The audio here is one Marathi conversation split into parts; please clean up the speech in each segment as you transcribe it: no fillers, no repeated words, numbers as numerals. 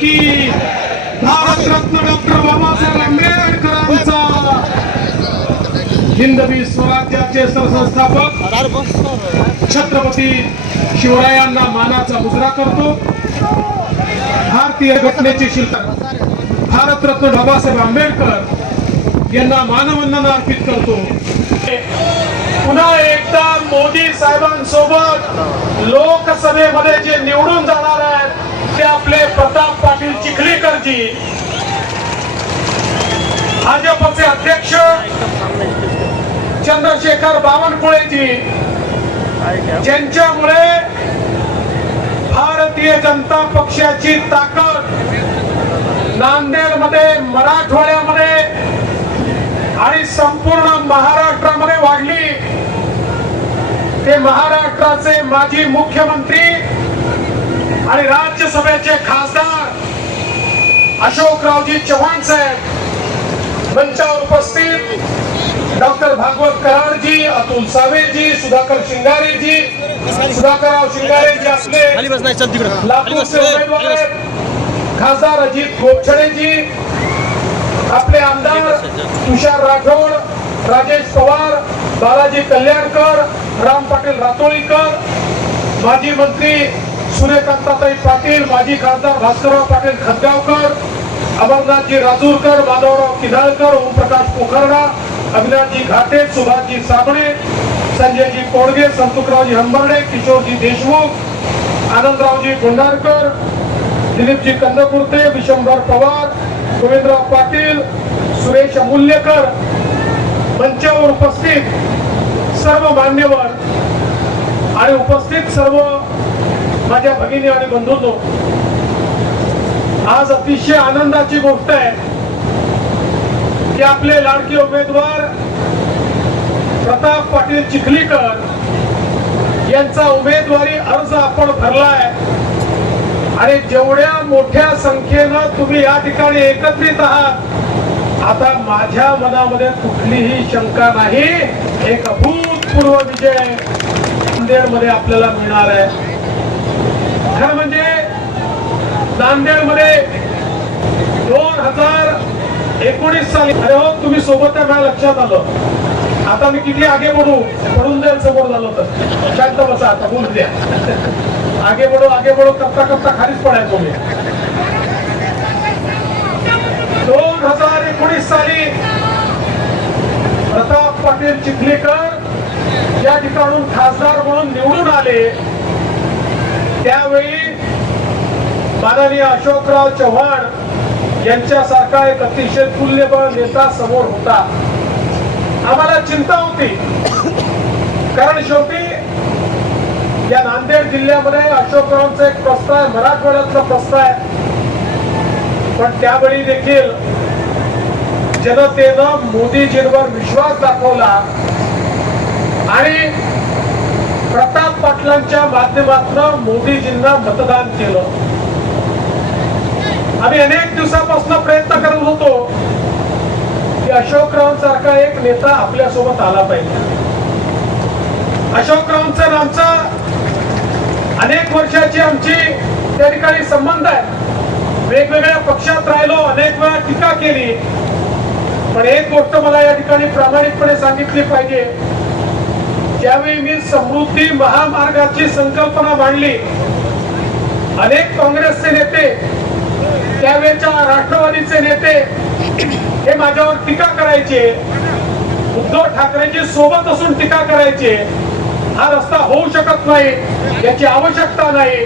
की भारतरत्न डॉक्टर बाबासाहेब आंबेडकरांचा हिंदवी स्वराज्याचे सरसंस्थापक छत्रपती शिवरायांना मानाचा मुजरा करतो। भारतीय घटनेचे शिल्पकार भारतरत्न बाबासाहेब आंबेडकर यांना मानवंदना अर्पित करतो। पुन्हा एकदा मोदी साहेबांसोबत लोकसभेमध्ये जे निवडून जाणार आहेत ते आपले प्रताप पाटील चिखलीकरजी, भाजपचे अध्यक्ष चंद्रशेखर बावनकुळेजी, ज्यांच्यामुळे भारतीय जनता पक्षाची ताकद नांदेडमध्ये, मराठवाड्यामध्ये आणि संपूर्ण महाराष्ट्रामध्ये वाढली। ते महाराष्ट्राचे माजी मुख्यमंत्री आणि राज्यसभेचे खासदार अशोकरावजी चव्हाण साहेब, मंचावर उपस्थित डॉक्टर भागवत कराडजी, अतुल सावेजी, सुधाकर शिंगारेजी, सुधाकरराव शिंगारेजी, आपले लातूरचे उमेदवार खासदार अजित गोपछडेजी, आपले आमदार तुषार राठोड, राजेश पवार, बालाजी कल्याणकर, राम पाटील रातोळीकर, माजी मंत्री सूर्यकांताताई पाटील, माजी खासदार भास्करराव पाटील खतगावकर, अमरनाथजी राजूरकर, माधवराव किनाळकर, ओमप्रकाश पोखरडा, अविनाशजी घाटे, सुभाषजी साबणे, संजयजी कोडगे, संतुकरावजी हंबर्डे, किशोरजी देशमुख, आनंदरावजी भंडारकर, दिलीपजी कंदकुर्ते, विशंभर पवार, गोविंदराव पाटील, सुरेश अमूल्यकर, मंचावर उपस्थित सर्व मान्यवर आणि उपस्थित सर्व माझ्या भगिनी आणि बंधूंनो, आज अतिशय आनंदाची गोष्ट आहे की आपले लाडके उमेदवार प्रताप पाटील चिखलीकर यांचा उमेदवारी अर्ज आपण भरलाय आणि जेवढ्या मोठ्या संख्येनं तुम्ही या ठिकाणी एकत्रित आहात, आता माझ्या मनामध्ये कुठलीही शंका नाही, एक अभूतपूर्व विजय नांदेडमध्ये आपल्याला मिळणार आहे। खरं म्हणजे नांदेडमध्ये 2019 साली, अरे हो तुम्ही सोबत आहे माझ्या लक्षात आलं, आता मी किती आगे पडून जाईल समोर झालं तर शांत बसा, आता बोलू द्या, आगे बढो करता करता खालीच पडायचो तुम्ही। 2019 साली प्रताप पाटील चिखलीकर या ठिकाणून खासदार म्हणून निवडून आले, त्यावेळी माननीय अशोकराव चव्हाण यांच्यासारखा एक अतिशय तुल्यबळ नेता समोर होता। आम्हाला चिंता होती, कारण शेवटी या नांदेड जिल्ह्यामध्ये अशोकरावांचा एक प्रस्ताव आहे, मराठवाड्यातला प्रस्ताव आहे, पण त्यावेळी देखील जनतेनं मोदीजींवर विश्वास दाखवला आणि प्रताप पाटलांच्या माध्यमातून मोदीजींना मतदान केलं। आम्ही अनेक दिवसापासून प्रयत्न करत होतो की अशोकरावांसारखा एक नेता आपल्या सोबत आला पाहिजे। अशोकरावांचा आणि आमचा अनेक वर्षाची आमची त्या ठिकाणी संबंध आहे, वेगवेगळ्या पक्षात राहिलो, अनेक वेळा टीका केली, पण एक गोष्ट मला या ठिकाणी प्रामाणिकपणे सांगितली पाहिजे, ज्यावेळी मी समृद्धी महामार्गाची संकल्पना मांडली, अनेक काँग्रेसचे नेते, त्यावेळेच्या राष्ट्रवादीचे नेते हे माझ्यावर टीका करायचे, उद्धव ठाकरेंची सोबत असून टीका करायचे, हा रस्ता होऊ शकत नाही, याची आवश्यकता नाही,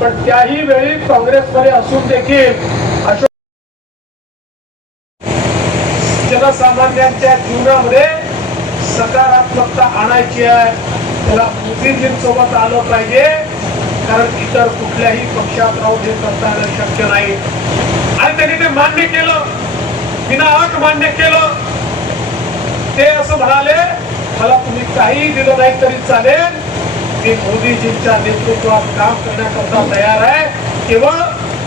पण त्याही वेळी काँग्रेसमध्ये असून देखील जनसामान्यांच्या जीवनामध्ये सकारात्मकता आणायची आहे, त्याला मोदीजींसोबत आलं पाहिजे, कारण इतर कुठल्याही पक्षात राहून हे करता येणं शक्य नाही। आणि त्यांनी ते मान्य केलं, विनाअट मान्य केलं। ते असं म्हणाले, मला तुम्ही काही दिलं नाही तरी चालेल, मी मोदीजींच्या नेतृत्वात काम करण्याकरता तयार आहे, केवळ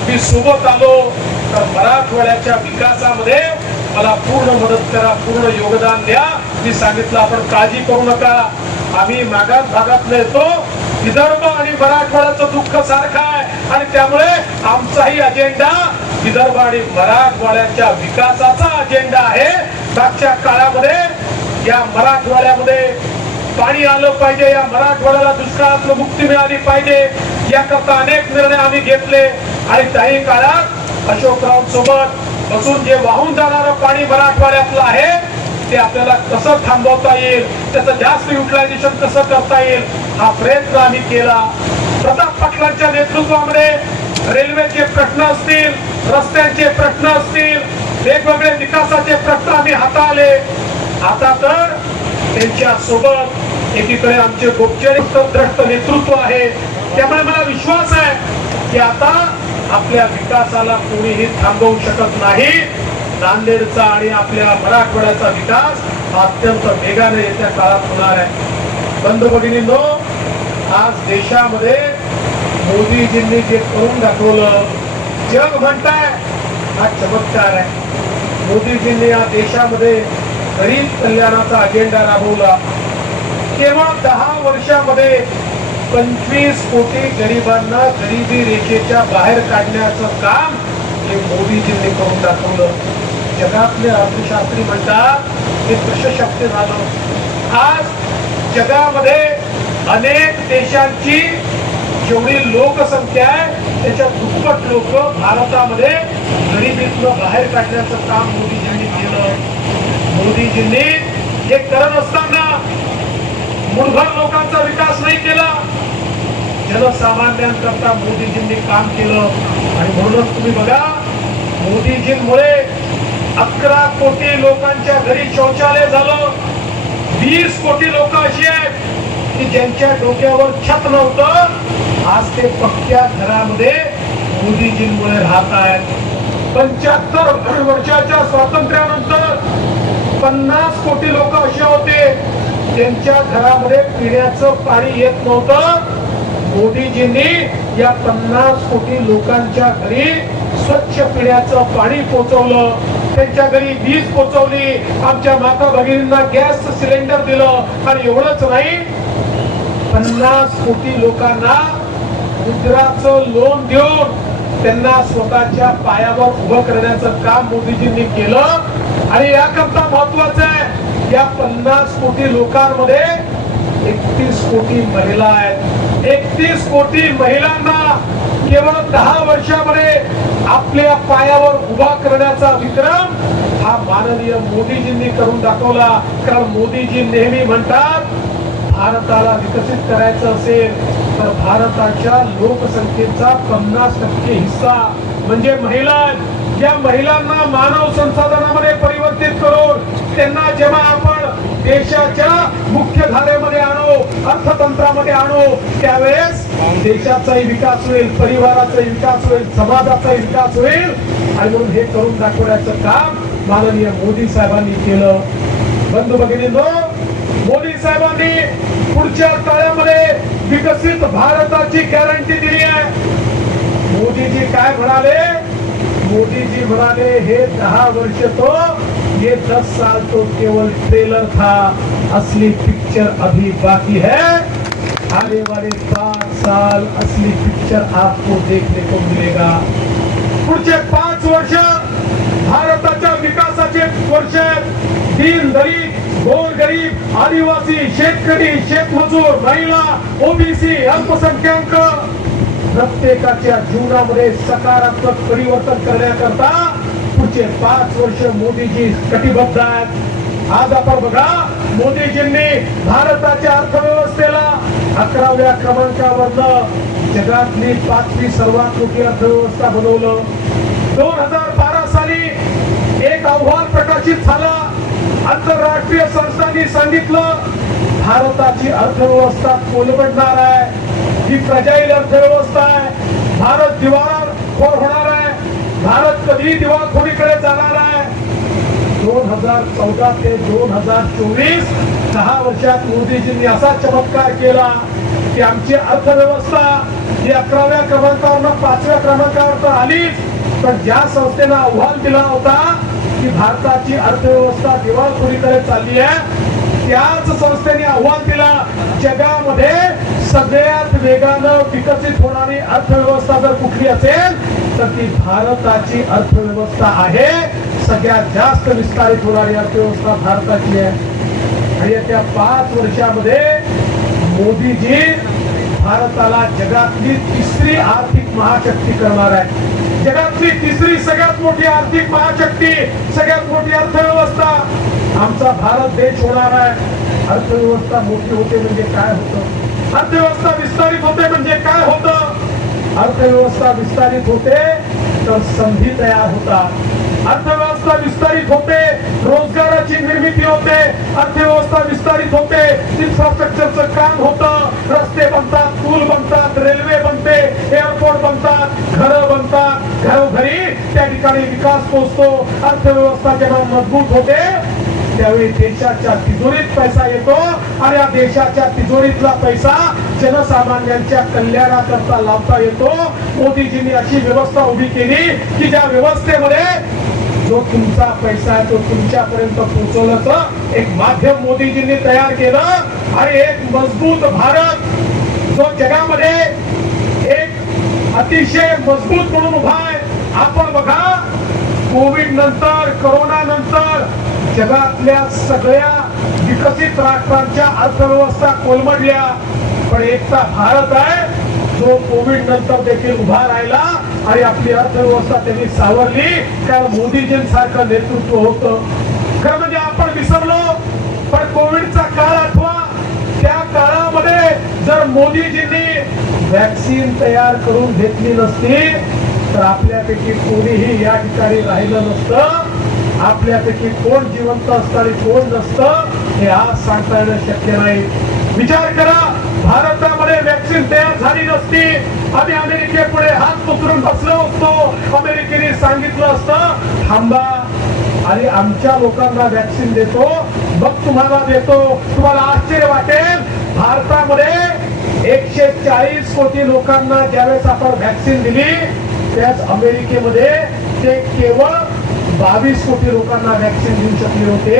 मी सोबत आलो तर मराठवाड्याच्या विकासामध्ये मला पूर्ण मदत करा, पूर्ण योगदान द्या। मी सांगितलं आपण काळजी करू नका, आम्ही मागास भागात येतो, विदर्भ आणि मराठवाड्याचं दुःख सारखं आहे, आणि त्यामुळे आमचाही अजेंडा विदर्भ आणि मराठवाड्याच्या विकासाचा अजेंडा आहे. मागच्या काळामध्ये या मराठवाड्यामध्ये पाणी आलं पाहिजे, या मराठवाड्याला दुष्काळातून मुक्ती मिळाली पाहिजे, याकरता अनेक निर्णय आम्ही घेतले. आणि त्याही काळात अशोकराव सोबत बसून जे वाहून जाणारं पाणी मराठवाड्यातलं आहे ते आपल्याला कसं थांबवता येईल, त्याचं जास्त युटिलायझेशन कसं करता येईल हा प्रयत्न आम्ही केला. प्रताप पाटलांच्या नेतृत्वामध्ये रेल्वेचे प्रश्न असतील, रस्त्यांचे प्रश्न असतील, वेगवेगळे विकासाचे प्रश्न आम्ही हाताळले. आता तर त्यांच्या सोबत एकीकडे आमचे गोपचरित्रद्रष्ट नेतृत्व आहे. त्यामुळे मला विश्वास आहे की आता आपल्या विकासाला कोणीही थांबवू शकत नाही. नांदेडचा आणि आपल्या मराठवाड्याचा विकास अत्यंत वेगाने येत्या काळात होणार आहे. बंधू भगिनींनो, आज देशामध्ये मोदीजींनी जे करून दाखवलं, जग म्हणताय हा चमत्कार आहे. मोदीजींनी या देशामध्ये गरीब कल्याणाचा अजेंडा राबवला. केवळ 10 वर्षामध्ये 25 कोटी गरिबांना गरिबी रेषेच्या बाहेर काढण्याचं काम हे मोदीजींनी करून दाखवलं. जगातले अर्थशास्त्री म्हणतात हे कसं शक्य झालं. आज जगामध्ये अनेक देशांची जेवढी लोकसंख्या आहे त्याच्या दुप्पट लोक भारतामध्ये गरिबीतून बाहेर काढण्याचं काम मोदीजींनी केलं. मोदीजींनी हे करत असताना मूलभूत लोकांचा विकास नाही केला, जनसामान्यांकरता मोदीजींनी काम केलं. आणि म्हणूनच तुम्ही बघा, मोदीजींमुळे 11 कोटी लोकांच्या घरी शौचालय झालं. 20 कोटी लोक अशी आहेत की ज्यांच्या डोक्यावर छत नव्हतं, आज ते पक्क्या घरामध्ये मोदीजींमुळे राहत आहेत. 75 वर्षाच्या स्वातंत्र्यानंतर 50 कोटी लोक असे होते ज्यांच्या घरामध्ये पिण्याचं पाणी येत नव्हतं. मोदीजींनी या 50 कोटी लोकांच्या घरी स्वच्छ पिण्याचं पाणी पोहोचवलं, त्यांच्या घरी वीज पोहोचवली, आमच्या माता भगिनींना गॅस सिलेंडर दिलं. आणि एवढंच नाही, 50 कोटी लोकांना मुद्राचं लोन देऊन त्यांना स्वतःच्या पायावर उभं करण्याचं काम मोदीजींनी केलं. आणि याकरता महत्वाचं आहे, या 50 कोटी लोकांमध्ये 31 कोटी महिला आहेत. 31 कोटी महिलांना केवळ 10 वर्षामध्ये आपल्या पायावर उभा करण्याचा विक्रम हा माननीय मोदीजींनी करून दाखवला. कारण मोदीजी नेहमी म्हणतात, भारताला विकसित करायचं असेल तर भारताच्या लोकसंख्येचा 50% हिस्सा म्हणजे महिला. या महिलांना मानव संसाधनामध्ये परिवर्तित करून त्यांना जेव्हा आपण देशाच्या मुख्य धारेमध्ये आणू, अर्थतंत्रामध्ये आणू, त्यावेळेस देशाचाही विकास होईल, परिवाराचाही विकास होईल, समाजाचाही विकास होईल. आणि म्हणून हे करून दाखवण्याचं काम माननीय मोदी साहेबांनी केलं. बंधू भगिनींनो, मोदी साहेबांनी पुढच्या काळामध्ये विकसित भारताची गॅरंटी दिली आहे. मोदीजी काय म्हणाले? मोदीजी म्हणाले, हे 10 वर्ष तो, ये 10 साल तो केवल ट्रेलर था, असली पिक्चर अभी बाकी है. आने वाले 5 साल असली पिक्चर आपको देखने को मिलेगा. पुढचे 5 वर्ष भारताच्या विकासाचे वर्ष आहेत. दीन दलित, गोरगरीब, आदिवासी, शेतकरी, शेतमजूर, महिला, ओबीसी, अल्पसंख्याक प्रत्येकाच्या जीवनामध्ये सकारात्मक परिवर्तन करण्याकरता पुढचे 5 वर्ष मोदीजी कटिबद्ध आहेत. आज आपण बघा, मोदीजींनी भारताच्या अर्थव्यवस्थेला 11व्या क्रमांकावरनं जगातली 5वी सर्वात मोठी अर्थव्यवस्था बनवलं. 2012 साली एक अहवाल प्रकाशित झाला. आंतरराष्ट्रीय संस्थांनी सांगितलं, भारताची अर्थव्यवस्था कोलमडणार आहे, ही फ्रजाईल अर्थव्यवस्था आहे, भारत दिवाळखोर होणार आहे, भारत कधी दिवाळखोरीकडे जाणार आहे. 2014 ते 2024 10 वर्षात मोदीजींनी असा चमत्कार केला की आमची अर्थव्यवस्था ही 11व्या क्रमांकावर 5व्या क्रमांकावर तर आलीच, पण ज्या संस्थेनं अहवाल दिला होता की भारताची अर्थव्यवस्था दिवाळखोरीकडे चालली आहे, त्याच संस्थेने आव्हान दिलं, जगामध्ये सगळ्यात वेगानं विकसित होणारी अर्थव्यवस्था जर कुठली असेल तर ती भारताची अर्थव्यवस्था आहे. सगळ्यात जास्त विस्तारित होणारी अर्थव्यवस्था भारताची आहे. आणि येत्या 5 वर्षामध्ये मोदीजी भारताला जगातली तिसरी आर्थिक महाशक्ती करणार आहे. जगातली तिसरी सगळ्यात मोठी आर्थिक महाशक्ती, सगळ्यात मोठी अर्थव्यवस्था आमचा भारत देश होणार आहे. अर्थव्यवस्था मोठी होते म्हणजे काय होतं? अर्थव्यवस्था विस्तारित होते म्हणजे काय होतं? अर्थव्यवस्था विस्तारित होते तर संधी तयार होतात. अर्थव्यवस्था विस्तारित होते, रोजगाराची निर्मिती होते. अर्थव्यवस्था विस्तारित होते, इन्फ्रास्ट्रक्चरचं काम होतं, रस्ते बनतात, पूल बनतात, रेल्वे बनते, एअरपोर्ट बनतात, घरं बनतात, घरोघरी त्या ठिकाणी विकास पोहोचतो. अर्थव्यवस्था जेव्हा मजबूत होते त्यावेळी देशाच्या तिजोरीत पैसा येतो आणि या देशाच्या तिजोरीतला पैसा जनसामान्यांच्या कल्याणाकरता लावता येतो. मोदीजींनी अशी व्यवस्था उभी केली की ज्या व्यवस्थेमध्ये जो तुमचा पैसा आहे तो तुमच्यापर्यंत पोहोचवण्याचं एक माध्यम मोदीजींनी तयार केलं आणि एक मजबूत भारत जो जगामध्ये एक अतिशय मजबूत म्हणून उभा आहे. आपण बघा, कोविड नंतर, कोरोना नंतर जगातल्या सगळ्या विकसित राष्ट्रांच्या अर्थव्यवस्था कोलमडल्या, पण एकटा भारत आहे जो कोविड नंतर देखील उभा राहिला आणि आपली अर्थव्यवस्था त्यांनी सावरली. कारण मोदीजींसारखं नेतृत्व होतं. खरं म्हणजे आपण विसरलो, पण कोविडचा काळ आठवा. त्या काळामध्ये जर मोदीजींनी वॅक्सिन तयार करून घेतली नसती तर आपल्यापैकी कोणीही या ठिकाणी राहिलं नसतं. आपल्यापैकी कोण जिवंत असतं आणि कोण नसतं हे आज सांगता येणं शक्य नाही. विचार करा, भारतामध्ये वॅक्सिन तयार झाली नसती, आम्ही अमेरिकेपुढे हात पसरून बसलो असतो. अमेरिकेने सांगितलं असतं थांबा आणि आमच्या लोकांना वॅक्सिन देतो, मग तुम्हाला देतो. तुम्हाला आश्चर्य वाटेल, भारतामध्ये 140 कोटी लोकांना ज्यावेळेस आपण वॅक्सिन दिली त्याच अमेरिकेमध्ये ते केवळ 22 कोटी लोकांना वॅक्सिन देऊ शकले होते.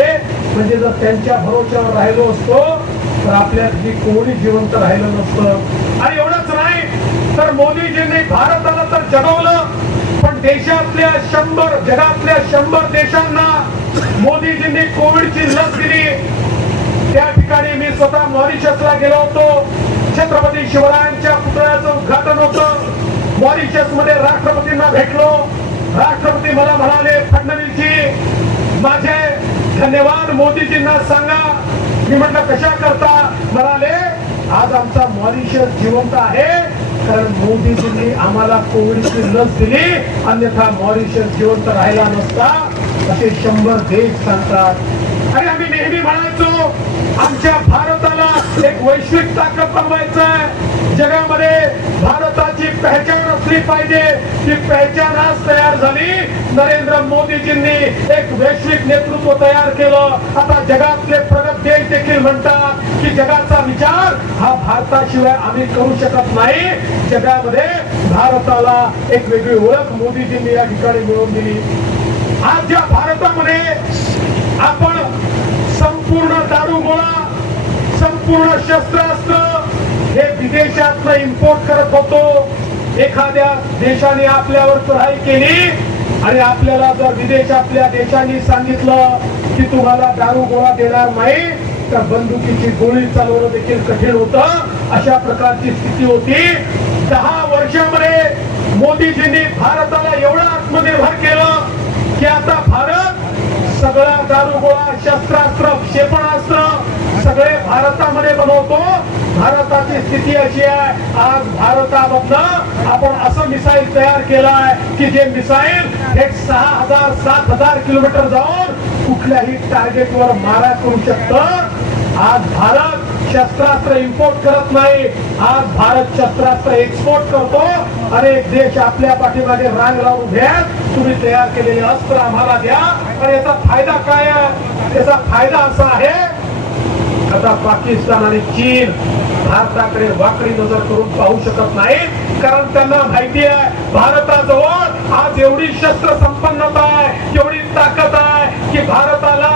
म्हणजे जर त्यांच्या भरोश्यावर राहिलो असतो तर आपल्यातली कोणी जिवंत राहिलं नसतं. आणि एवढंच नाही तर मोदीजींनी भारताला तर जगवलं, पण देशातल्या 100 जगातल्या 100 देशांना मोदीजींनी कोविडची लस दिली. त्या ठिकाणी मी स्वतः मॉरिशसला गेलो होतो. छत्रपती शिवरायांच्या पुतळ्याचं उद्घाटन होतं. मॉरिशस मध्ये राष्ट्रपतींना भेटलो. राष्ट्रपती मला म्हणाले, फडणवीसजी माझे धन्यवाद मोदीजींना सांगा. मी म्हटलं कशा करता? म्हणाले आज आमचा मॉरिशस जिवंत आहे कारण मोदीजींनी आम्हाला कोविडची लस दिली, अन्यथा मॉरिशस जिवंत राहिला नसता. असे 100 देश सांगतात. आणि आम्ही नेहमी म्हणायचो आमच्या भारताला एक वैश्विक ताकद बनवायचं आहे. जगामध्ये भारताची पहचान असली पाहिजे. ती पहचान आज तयार झाली. नरेंद्र मोदीजींनी एक वैश्विक नेतृत्व तयार केलं. आता जगातले प्रगत देश देखील म्हणतात की जगाचा विचार हा भारताशिवाय आम्ही करू शकत नाही. जगामध्ये भारताला एक वेगळी ओळख मोदीजींनी या ठिकाणी मिळवून दिली. आज ज्या भारतामध्ये आपण संपूर्ण दारूगोळा, संपूर्ण शस्त्रास्त्र हे विदेशातनं इम्पोर्ट करत होतो. एखाद्या देशाने आपल्यावर चढाई केली आणि आपल्याला जर विदेशातल्या देशांनी सांगितलं की तुम्हाला दारूगोळा देणार नाही तर बंदुकीची गोळी चालवणं देखील कठीण होतं. अशा प्रकारची स्थिती होती. 10 वर्षामध्ये मोदीजींनी भारताला एवढं आत्मनिर्भर केलं की आता भारत सगळा दारूगोळा, शस्त्रास्त्र, क्षेपणास्त्र सगळे भारतामध्ये बनवतो. भारताची स्थिती अशी आहे, आज भारतामधनं आपण असं मिसाईल तयार केलाय की जे मिसाईल एक 6000-7000 किलोमीटर जाऊन कुठल्याही टार्गेटवर मारा करू शकतं. आज भारत शस्त्रास्त्र इम्पोर्ट करत नाही, आज भारत शस्त्रास्त्र एक्सपोर्ट करतो. अनेक देश आपल्या पाठीमागे रांग लावून उभे आहेत, तुम्ही तयार केलेले अस्त्र आम्हाला द्या. आणि याचा फायदा काय आहे? याचा फायदा असा आहे, आता पाकिस्तान आणि चीन भारताकडे वाकडी नजर करून पाहू शकत नाही. कारण त्यांना माहिती आहे भारताजवळ आज एवढी शस्त्र संपन्नता आहे, एवढी ताकद आहे की भारताला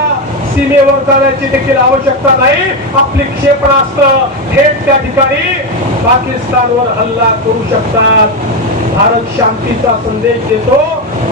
सीमेवर जाण्याची देखील आवश्यकता नाही. आपली क्षेपणास्त्र थेट त्या ठिकाणी पाकिस्तानवर हल्ला करू शकतात. भारत शांतीचा संदेश देतो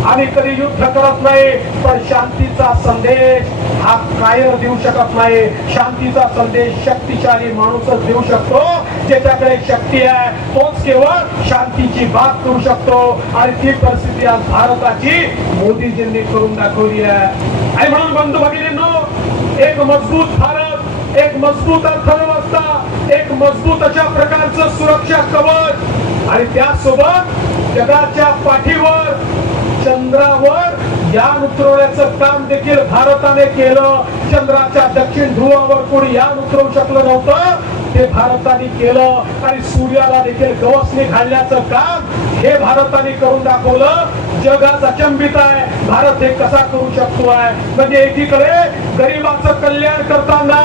आणि कधी युद्ध करत नाही, पण शांतीचा संदेश हा कायर देऊ शकत नाही. शांतीचा संदेश शक्तिशाली माणूसच देऊ शकतो. ज्याच्याकडे शक्ती आहे तोच केवळ शांतीची बात करू शकतो आणि ती परिस्थिती आज भारताची मोदीजींनी करून दाखवली आहे. आणि म्हणून बंधू भगिनींनो, एक मजबूत भारत, एक मजबूत अर्थव्यवस्था, एक मजबूत अशा प्रकारचं सुरक्षा कवच आणि त्यासोबत जगाच्या पाठीवर चंद्रावर यान उतरवण्याचं काम देखील भारताने केलं. चंद्राच्या दक्षिण ध्रुवावर कोणी यान उतरवू शकलं नव्हतं, ते भारताने केलं. आणि सूर्याला देखील गवसणी घालण्याचं काम हे भारताने करून दाखवलं. जग आज अचंबित आहे, भारत हे कसा करू शकतो आहे. म्हणजे एकीकडे गरिबाचं कल्याण करताना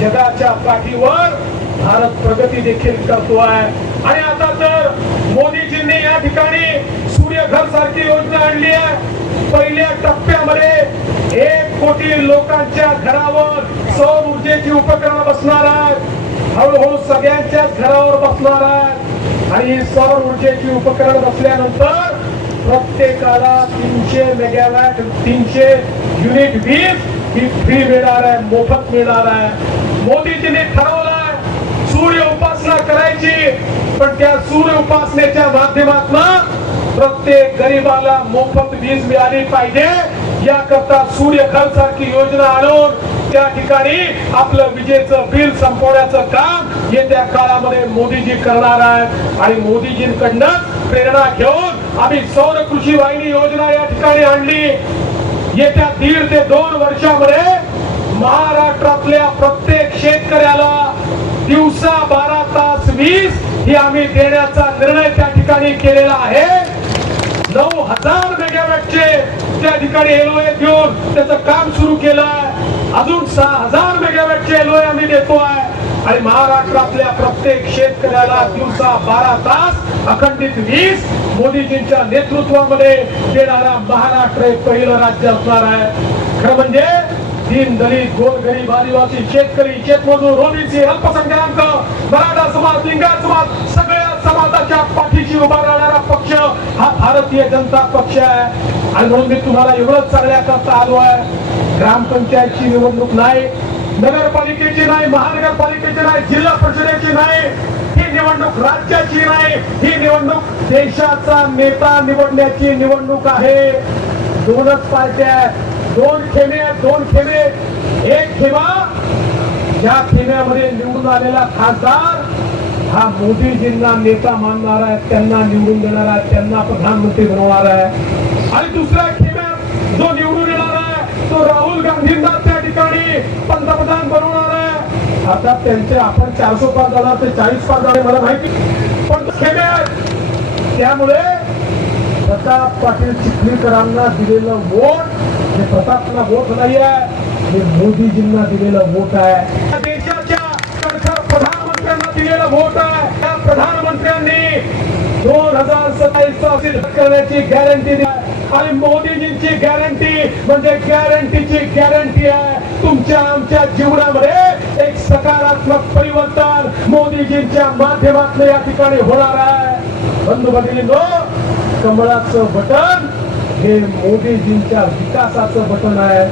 जगाच्या पाठीवर भारत प्रगती देखील करतोय. आणि आता तर मोदीजींनी या ठिकाणी सूर्यघर सारखी योजना आणली आहे. पहिल्या टप्प्यामध्ये 1 कोटी लोकांच्या घरावर सौर ऊर्जेची उपकरण बसणार आहेत. हळूहळू सगळ्यांच्याच घरावर बसणार आहेत. आणि सौर ऊर्जेची उपकरण बसल्यानंतर प्रत्येकाला 300 मेगावॅट 300 युनिट वीज ही फ्री मिळणार आहे, मोफत मिळणार आहे. मोदीजींनी ठरवलं सूर्य उपासना करायची, पण त्या सूर्य उपासनेच्या माध्यमातून प्रत्येक गरीबाला मोफत वीज मिळाली पाहिजे. याकरता सूर्यघर सारखी योजना आणून त्या ठिकाणी आपलं विजेचं बिल संपवण्याचं काम येत्या काळामध्ये मोदीजी करणार आहेत. आणि मोदीजींकडनं प्रेरणा घेऊन आम्ही सौर कृषी वाहिनी योजना या ठिकाणी आणली. येत्या 1.5 ते 2 वर्षामध्ये महाराष्ट्रातल्या प्रत्येक शेतकऱ्याला दिवसा 12 तास वीज ही आम्ही देण्याचा निर्णय त्या ठिकाणी केलेला आहे. 9,000 मेगावॅटचे त्या ठिकाणी एलओए देऊन त्याचं काम सुरू केलंय. अजून 6,000 मेगावॅटचे एलओए आम्ही देतोय. आणि महाराष्ट्रातल्या प्रत्येक शेतकऱ्याला दिवसा 12 तास अखंडित वीज मोदीजींच्या नेतृत्वामध्ये देणारा महाराष्ट्र हे पहिलं राज्य असणार आहे. खरं म्हणजे दीन दलित गोरगरीब आदिवासी शेतकरी शेतमजूर ओबीसी अल्पसंख्याक मराठा समाज लिंगायत समाज सगळ्या समाजाच्या पाठीशी उभा राहणारा पक्ष हा भारतीय जनता पक्ष आहे. आणि म्हणून मी तुम्हाला एवढंच सांगण्याकरता आलो आहे, ग्रामपंचायतची निवडणूक नाही, नगरपालिकेची नाही, महानगरपालिकेची नाही, जिल्हा परिषदेची नाही, ही निवडणूक राज्याची नाही, ही निवडणूक देशाचा नेता निवडण्याची निवडणूक आहे. 2च पार्ट्या आहेत, 2 खेमे आहेत, 2 खेमे. एक खेमा ज्या खेम्यामध्ये निवडून आलेला खासदार हा मोदीजींना नेता मानणार आहे, त्यांना निवडून देणार आहे, त्यांना प्रधानमंत्री बनवणार आहे. आणि दुसऱ्या खेम्यात जो निवडून येणार आहे तो राहुल गांधींना त्या ठिकाणी पंतप्रधान बनवणार आहे. आता त्यांचे आपण 400 पार झाला ते 40 पार झाले मला माहिती, पण खेम्यात. त्यामुळे प्रताप पाटील चिखलीकरांना दिलेलं वोट हे प्रतापला वोट नाही आहे, हे मोदीजींना दिलेलं वोट आहे. देशाच्या कडखर प्रधानमंत्र्यांना दिलेलं वोट आहे. त्या प्रधानमंत्र्यांनी 2027 करण्याची गॅरंटी दिली आणि मोदीजींची गॅरंटी म्हणजे गॅरंटीची गॅरंटी आहे. तुमच्या आमच्या जीवनामध्ये एक सकारात्मक परिवर्तन मोदीजींच्या माध्यमातून या ठिकाणी होणार आहे. बंधू भगिनींनो, कमळाचं बटन हे मोदीजींच्या विकासाचं बटन आहे.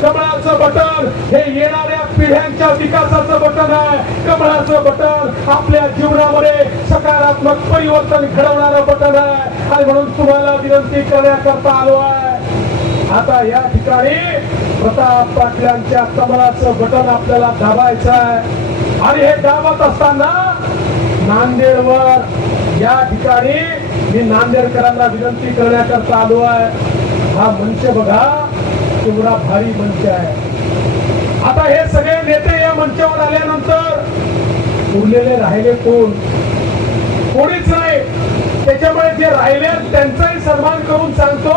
कमळाचं बटन हे येणाऱ्या पिढ्यांच्या विकासाचं बटन आहे. कमळाचं बटन आपल्या जीवनामध्ये सकारात्मक परिवर्तन घडवणारं बटन आहे. आणि म्हणून तुम्हाला विनंती करण्याकरता आलो आहे. आता या ठिकाणी प्रताप पाटलांच्या कमळाचं बटन आपल्याला दाबायचं आहे. आणि हे दाबत असताना नांदेडवर या ठिकाणी मी नांदेडकरांना विनंती करण्याकरता आलो आहे. हा मंच बघा, केवढा भारी मंच आहे. आता हे सगळे नेते या मंचावर आल्यानंतर उरलेले राहिले कोण? कोणीच नाही. त्याच्यामुळे जे राहिले त्यांचाही सन्मान करून सांगतो,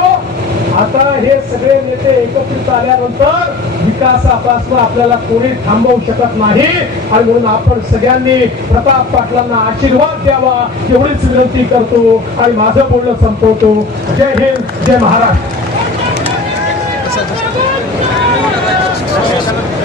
आता हे सगळे नेते एकत्रित आल्यानंतर विकासापासून आपल्याला कोणी थांबवू शकत नाही. आणि म्हणून आपण सगळ्यांनी प्रताप पाटलांना आशीर्वाद द्यावा एवढीच विनंती करतो आणि माझं बोलणं संपवतो. जय हिंद, जय महाराष्ट्र. नमस्कार